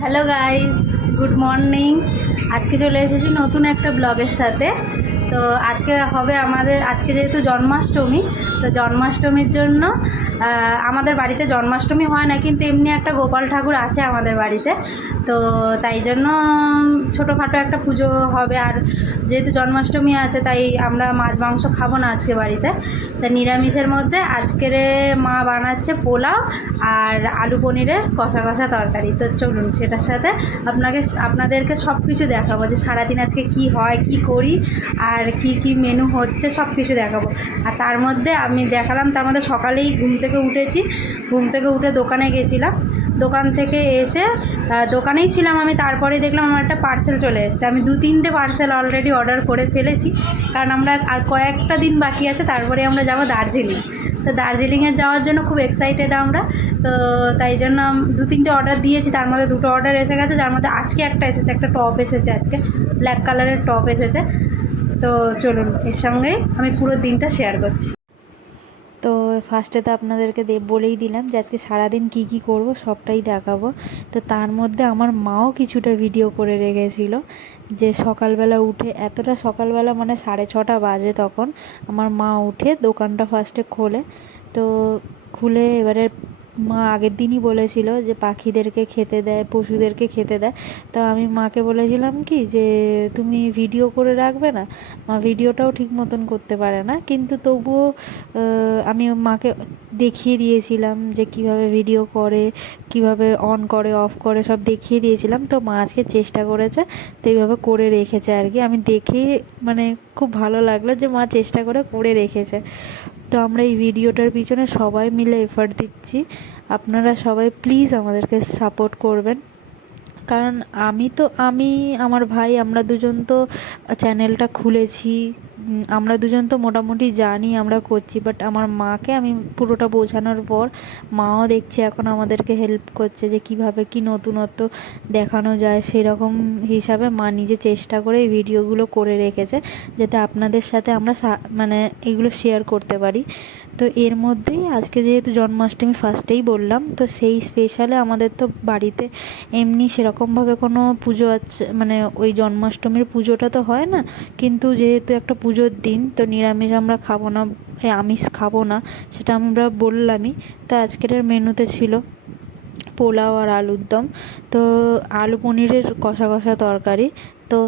Hello guys, good morning. আজকে চলে এসেছি নতুন একটা ব্লগের সাথে। তো আজকে হবে আজকে যেহেতু জন্মাষ্টমী, তো জন্মাষ্টমীর জন্য আমাদের বাড়িতে জন্মাষ্টমী হয় না, কিন্তু এমনি একটা গোপাল ঠাকুর আছে আমাদের বাড়িতে। তো তাই জন্য ছোটোখাটো একটা পুজো হবে। আর যেহেতু জন্মাষ্টমী আছে, তাই আমরা মাছ মাংস খাবো না আজকে বাড়িতে। তা নিরামিষের মধ্যে আজকের মা বানাচ্ছে পোলাও আর আলু পনিরের কষা কষা তরকারি। তো চলুন সেটার সাথে আপনাদেরকে সব কিছু দেখাবো, যে সারাদিন আজকে কি হয়, কি করি, আর কি কি মেনু হচ্ছে, সব কিছু দেখাবো। আর তার মধ্যে আমি দেখালাম, তার মধ্যে সকালেই ঘুম থেকে উঠেছি। ঘুম থেকে উঠে দোকানে গেছিলাম। দোকান থেকে এসে দোকানেই ছিলাম আমি, তারপরে দেখলাম আমার একটা পার্সেল চলে এসেছে। আমি 2-3টে পার্সেল অলরেডি অর্ডার করে ফেলেছি, কারণ আমরা আর কয়েকটা দিন বাকি আছে, তারপরে আমরা যাব দার্জিলিং। তো দার্জিলিংয়ে যাওয়ার জন্য খুব এক্সাইটেড আমরা। তো তাই জন্য 2-3টে অর্ডার দিয়েছি, তার মধ্যে 2টো অর্ডার এসে গেছে, যার মধ্যে আজকে একটা এসেছে, একটা টপ এসেছে আজকে, ব্ল্যাক কালারের টপ এসেছে। তো চলুন এর সঙ্গে আমি পুরো দিনটা শেয়ার করছি। তো ফার্স্টে তো আপনাদেরকে বলেই দিলাম যে আজকে সারাদিন কি কি করব সবটাই দেখাবো। তো তার মধ্যে আমার মাও কিছুটা ভিডিও করে রেখেছিল, যে সকালবেলা উঠে, এতটা সকালবেলা মানে 6:30 বাজে তখন আমার মা উঠে দোকানটা ফার্স্টে খোলে। তো খুলে এবারে মা আগের দিনই বলেছিল যে পাখিদেরকে খেতে দেয়, পশুদেরকে খেতে দেয়। তো আমি মাকে বলেছিলাম কি যে তুমি ভিডিও করে রাখবে না। মা ভিডিওটাও ঠিক মতন করতে পারে না, কিন্তু তবুও আমি মাকে দেখিয়ে দিয়েছিলাম যে কিভাবে ভিডিও করে, কিভাবে অন করে অফ করে সব দেখিয়ে দিয়েছিলাম। তো মা আজকে চেষ্টা করেছে, তো এইভাবে করে রেখেছে আর কি। আমি দেখে মানে খুব ভালো লাগলো যে মা চেষ্টা করে রেখেছে। তো আমরা এই ভিডিওটার পিছনে সবাই মিলে এফর্ট দিচ্ছি। আপনারা সবাই প্লিজ আমাদেরকে সাপোর্ট করবেন, কারণ আমি আমার ভাই আমরা দুজন তো চ্যানেলটা খুলেছি। আমরা দুজন তো মোটামুটি জানি আমরা করছি, বাট আমার মাকে আমি পুরোটা বোঝানোর পর মাও দেখছি এখন আমাদেরকে হেল্প করছে যে কিভাবে কি নতুনত্ব দেখানো যায়। সেরকম হিসাবে মা নিজে চেষ্টা করে এই ভিডিওগুলো করে রেখেছে, যাতে আপনাদের সাথে আমরা মানে এগুলো শেয়ার করতে পারি। তো এর মধ্যেই আজকে যেহেতু জন্মাষ্টমী ফার্স্টেই বললাম, তো সেই স্পেশালে আমাদের তো বাড়িতে এমনি সেরকমভাবে কোনো পুজো আছে, মানে ওই জন্মাষ্টমীর পুজোটা তো হয় না, কিন্তু যেহেতু একটা পুজোর দিন, তো নিরামিষ আমরা খাবো না, আমিষ খাবো না, সেটা আমরা বললামই। তো আজকের মেনুতে ছিল পোলাও আর আলুর দম, তো আলু পনিরের কষা কষা তরকারি। তো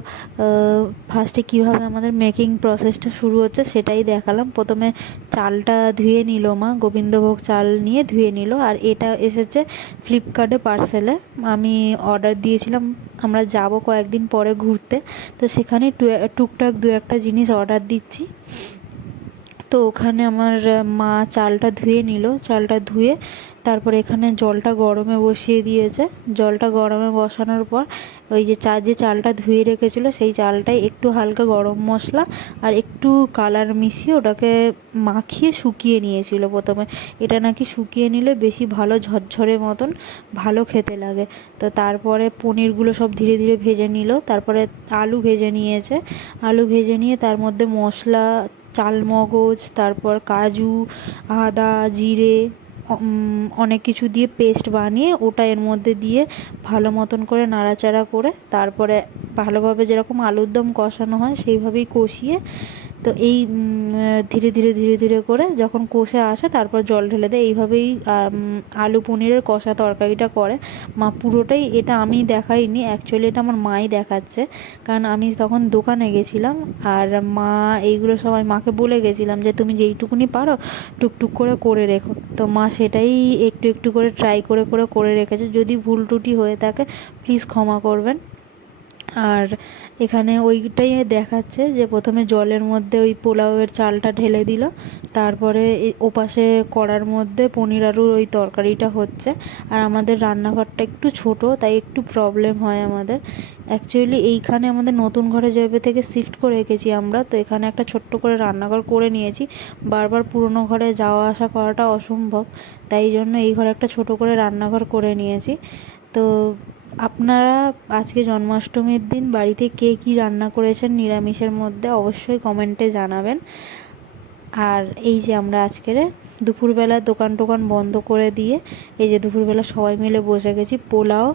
ফার্স্টে কীভাবে আমাদের মেকিং প্রসেসটা শুরু হচ্ছে সেটাই দেখালাম। প্রথমে চালটা ধুয়ে নিল মা, গোবিন্দভোগ চাল নিয়ে ধুয়ে নিল। আর এটা এসেছে ফ্লিপকার্টে পার্সেলে। আমি অর্ডার দিয়েছিলাম, আমরা যাব কয়েকদিন পরে ঘুরতে, তো সেখানে টুকটাক 2-1টা জিনিস অর্ডার দিচ্ছি। তো ওখানে আমার মা চালটা ধুয়ে নিল, চালটা ধুয়ে তারপরে এখানে জলটা গরমে বসিয়ে দিয়েছে। জলটা গরমে বসানোর পর ওই যে চালটা ধুয়ে রেখেছিলো, সেই চালটায় একটু হালকা গরম মশলা আর একটু কালার মিশিয়ে ওটাকে মাখিয়ে শুকিয়ে নিয়েছিল প্রথমে। এটা নাকি শুকিয়ে নিলে বেশি ভালো ঝরঝরে মতন ভালো খেতে লাগে। তো তারপরে পনিরগুলো সব ধীরে ধীরে ভেজে নিল, তারপরে আলু ভেজে নিয়েছে। আলু ভেজে নিয়ে তার মধ্যে মশলা, চালমগজ, তারপর কাজু, আদা, জিরে, অনেক কিছু দিয়ে পেস্ট বানিয়ে ওটা এর মধ্যে দিয়ে ভালো মতন করে নাড়াচাড়া করে, তারপরে ভালোভাবে যেরকম আলুর দম কষানো হয় সেইভাবেই কষিয়ে, তো এই ধীরে ধীরে ধীরে ধীরে করে যখন কষে আসে তারপর জল ঢেলে দেয়। এইভাবেই আলু পনিরের কষা তরকারিটা করে মা পুরোটাই। এটা আমি দেখাইনি, অ্যাকচুয়ালি এটা আমার মাই দেখাচ্ছে, কারণ আমি তখন দোকানে গেছিলাম। আর মা এইগুলো সবাই মাকে বলে গেছিলাম যে তুমি যেইটুকুনি পারো টুকটুক করে করে রেখো। তো মা সেটাই একটু একটু করে ট্রাই করে করে করে রেখেছে। যদি ভুল ত্রুটি হয়ে থাকে প্লিজ ক্ষমা করবেন। আর এখানে ওইটাই দেখাচ্ছে যে প্রথমে জলের মধ্যে ওই পোলাওয়ের চালটা ঢেলে দিল, তারপরে ওপাশে কড়ার মধ্যে পনির আলুর ওই তরকারিটা হচ্ছে। আর আমাদের রান্নাঘরটা একটু ছোট, তাই একটু প্রবলেম হয় আমাদের। অ্যাকচুয়ালি এইখানে আমাদের নতুন ঘরে যেভাবে থেকে শিফট করে রেখেছি আমরা, তো এখানে একটা ছোট্ট করে রান্নাঘর করে নিয়েছি। বারবার পুরনো ঘরে যাওয়া আসা করাটা অসম্ভব, তাই জন্য এই ঘরে একটা ছোট করে রান্নাঘর করে নিয়েছি। তো আপনারা আজকে জন্মাষ্টমীর দিন বাড়িতে কে কী রান্না করেছেন নিরামিষের মধ্যে অবশ্যই কমেন্টে জানাবেন। আর এই যে আমরা আজকের দুপুরবেলা দোকান টোকান বন্ধ করে দিয়ে এই যে দুপুরবেলা সবাই মিলে বসে গেছি পোলাও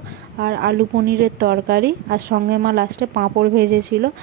আর আলু পনিরের তরকারি, আর সঙ্গে মা লাস্টে পাঁপড় ভেজেছিল।